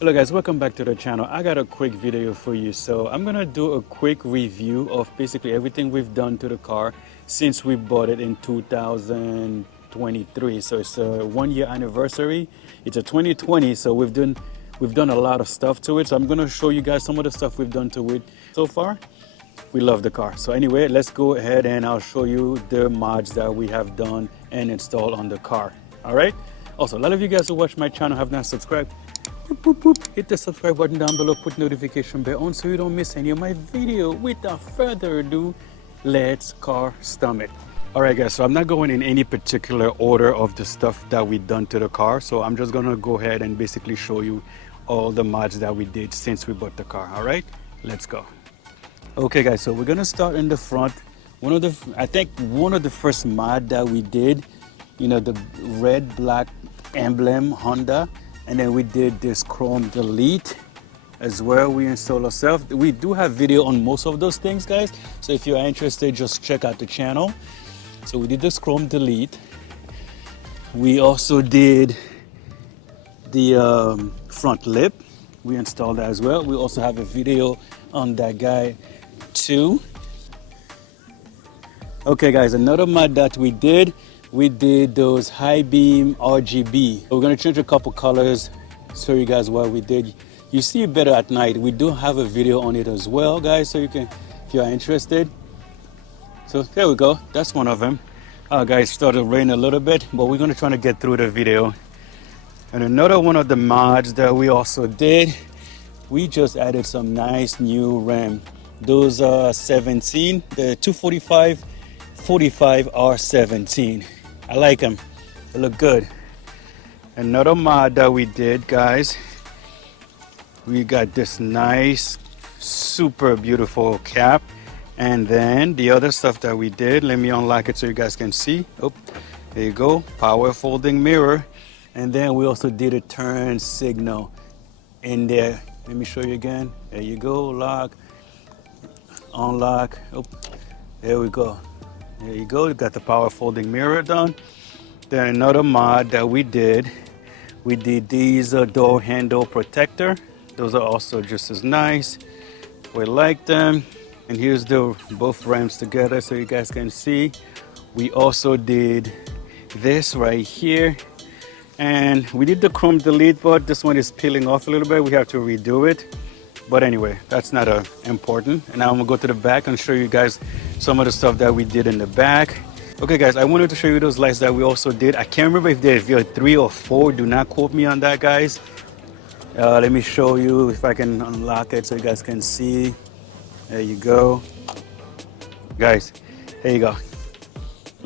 Hello guys, welcome back to the channel. I got a quick video for you. So I'm gonna do a quick review of basically everything we've done to the car since we bought it in 2023. So it's a 1 year anniversary. It's a 2020, so we've done a lot of stuff to it. So I'm gonna show you guys some of the stuff we've done to it so far. We love the car. So anyway, let's go ahead and I'll show you the mods that we have done and installed on the car. All right. Also, a lot of you guys who watch my channel have not subscribed. Boop, boop, boop. Hit the subscribe button down below, put notification bell on so you don't miss any of my video. Without further ado, let's custom it. All right guys, so I'm not going in any particular order of the stuff that we done to the car. So I'm just gonna go ahead and basically show you all the mods that we did since we bought the car. All right, let's go. Okay guys, so we're gonna start in the front. I think one of the first mod that we did, you know, the red black emblem Honda. And then we did this chrome delete as well. We installed ourselves. We do have video on most of those things, guys. So if you are interested, just check out the channel. So we did this chrome delete. We also did the front lip. We installed that as well. We also have a video on that guy too. Okay guys, another mod that we did those high beam RGB. We're gonna change a couple colors, show you guys what we did. You see it better at night. We do have a video on it as well, guys, so you can, if you are interested. So there we go, that's one of them. Guys, started raining a little bit, but we're gonna try to get through the video. And another one of the mods that we also did, we just added some nice new RAM. Those 17, the 245 45 R17. I like them. They look good. Another mod that we did, guys, we got this nice, super beautiful cap. And then the other stuff that we did, let me unlock it so you guys can see. Oh, there you go, power folding mirror. And then we also did a turn signal in there. Let me show you again. There you go, lock, unlock. Oh, there we go. There you go, you got the power folding mirror done. Then another mod that we did these door handle protector. Those are also just as nice. We like them. And here's the both ramps together so you guys can see. We also did this right here. And we did the chrome delete, but this one is peeling off a little bit. We have to redo it. But anyway, that's not important. And now I'm gonna go to the back and show you guys some of the stuff that we did in the back. Okay guys, I wanted to show you those lights that we also did. I can't remember if they're 3 or 4. Do not quote me on that, guys. Let me show you if I can unlock it so you guys can see. There you go. Guys, there you go.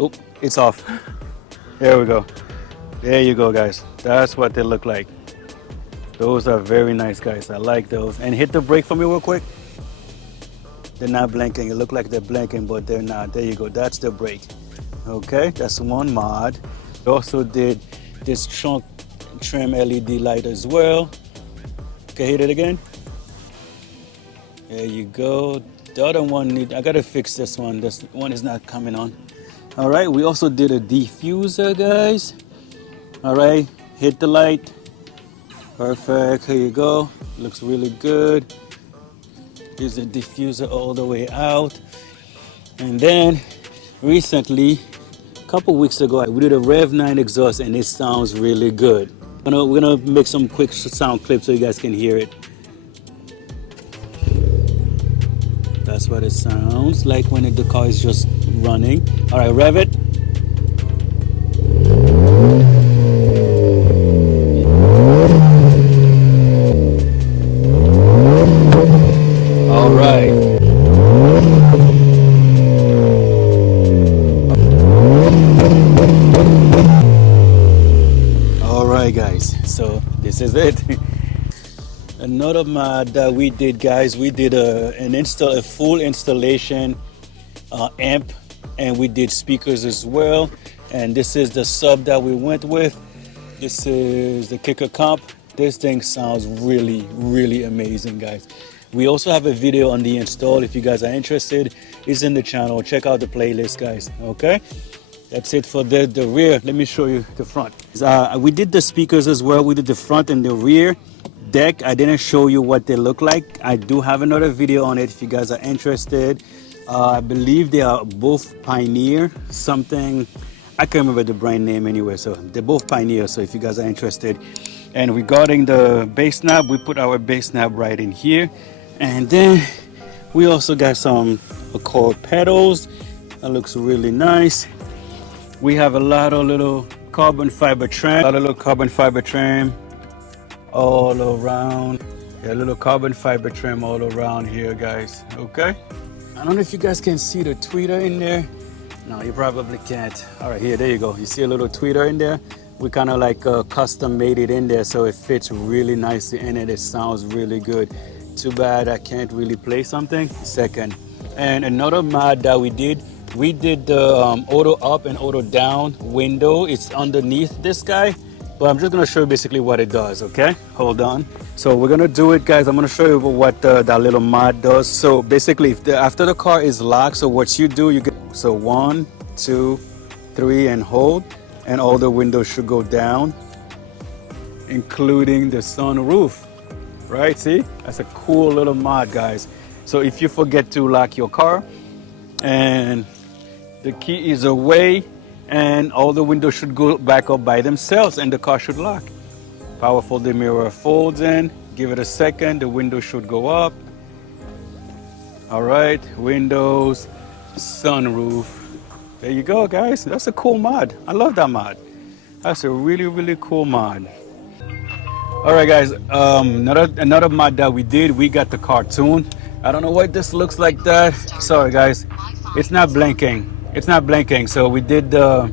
Oh, it's off. There we go. There you go, guys. That's what they look like. Those are very nice, guys. I like those. And hit the brake for me real quick. They're not blinking. It look like they're blinking, but they're not. There you go. That's the brake. Okay, that's one mod. We also did this trunk trim LED light as well. Okay, hit it again. There you go. The other one, I gotta fix this one. This one is not coming on. All right, we also did a diffuser, guys. All right, hit the light. Perfect, here you go. Looks really good. Here's the diffuser all the way out. And then recently, a couple weeks ago, we did a Rev 9 exhaust and it sounds really good. We're gonna make some quick sound clips so you guys can hear it. That's what it sounds like when the car is just running. All right, rev it. All right. All right, guys. So this is it. Another mod that we did, guys, we did a full installation amp, and we did speakers as well. And this is the sub that we went with. This is the Kicker Comp. This thing sounds really, really amazing, guys. We also have a video on the install. If you guys are interested, it's in the channel. Check out the playlist, guys. Okay, that's it for the rear. Let me show you the front. We did the speakers as well. We did the front and the rear. deck. I didn't show you what they look like. I do have another video on it if you guys are interested. I believe they are both Pioneer something. I can't remember the brand name anyway, so they're both Pioneer, so if you guys are interested. And regarding the bass knob, we put our bass knob right in here. And then we also got some Accord pedals. That looks really nice. We have a lot of little carbon fiber trim, all around. Yeah, little carbon fiber trim all around here, guys. Okay. I don't know if you guys can see the tweeter in there. No, you probably can't. All right, here, there you go. You see a little tweeter in there? We kind of like custom made it in there so it fits really nicely in it. It sounds really good. Too bad I can't really play something. Second. And another mod that we did the auto up and auto down window. It's underneath this guy, but I'm just gonna show you basically what it does, okay? Hold on. So we're gonna do it, guys. I'm gonna show you what that little mod does. So basically, after the car is locked, so what you do, you get, so 1, 2, 3, and hold, and all the windows should go down, including the sunroof, right? See, that's a cool little mod, guys. So if you forget to lock your car and the key is away, and all the windows should go back up by themselves and the car should lock. Power folding mirror folds in, give it a second, the window should go up. All right, windows, sunroof. There you go, guys. That's a cool mod. I love that mod. That's a really, really cool mod. All right, guys, another mod that we did, we got the cartoon. I don't know why this looks like that. Sorry, guys. It's not blinking. It's not blinking. So we did the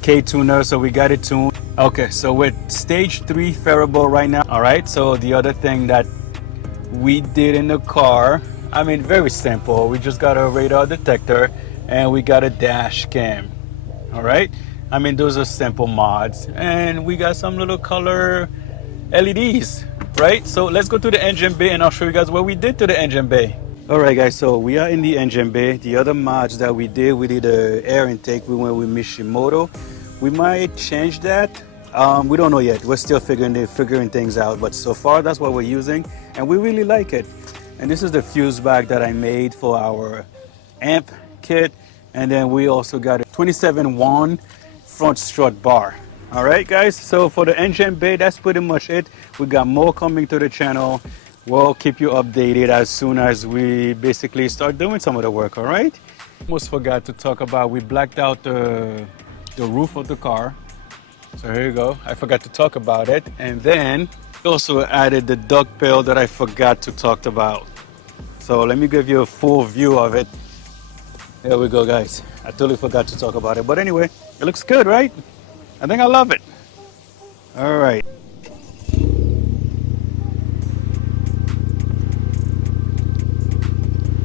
K tuner, so we got it tuned. Okay, so we're stage 3 Faribault right now. All right, so the other thing that we did in the car, I mean, very simple. We just got a radar detector and we got a dash cam. All right, I mean, those are simple mods. And we got some little color LEDs, right? So let's go to the engine bay and I'll show you guys what we did to the engine bay. All right, guys, so we are in the engine bay. The other mods that we did a air intake. We went with Mishimoto. We might change that. We don't know yet. We're still figuring things out, but so far that's what we're using and we really like it. And this is the fuse bag that I made for our amp kit. And then we also got a 27 won front strut bar. All right, guys, so for the engine bay, that's pretty much it. We got more coming to the channel. We'll keep you updated as soon as we basically start doing some of the work, all right? Almost forgot to talk about, we blacked out the roof of the car. So here you go, I forgot to talk about it. And then also added the duck pail that I forgot to talk about. So let me give you a full view of it. There we go, guys. I totally forgot to talk about it. But anyway, it looks good, right? I think I love it. All right.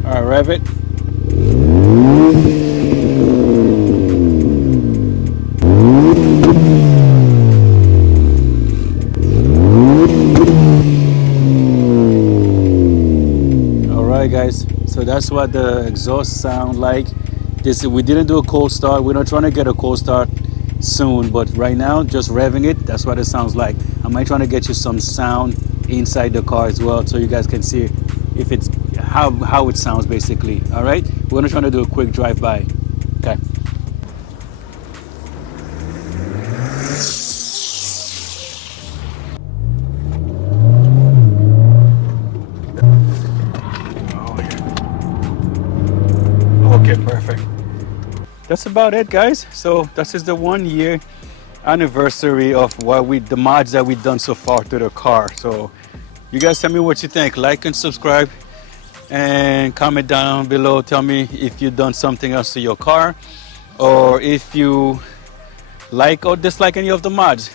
All right, rev it. All right, guys. So that's what the exhaust sound like. We didn't do a cold start. We're not trying to get a cold start soon, but right now, just revving it, that's what it sounds like. I might try to get you some sound inside the car as well, so you guys can see if it's how it sounds basically. All right, we're gonna try to do a quick drive-by. Okay. Okay, perfect. That's about it, guys. So this is the 1 year anniversary of the mods that we've done so far to the car. So you guys tell me what you think. Like and subscribe and comment down below. Tell me if you've done something else to your car or if you like or dislike any of the mods.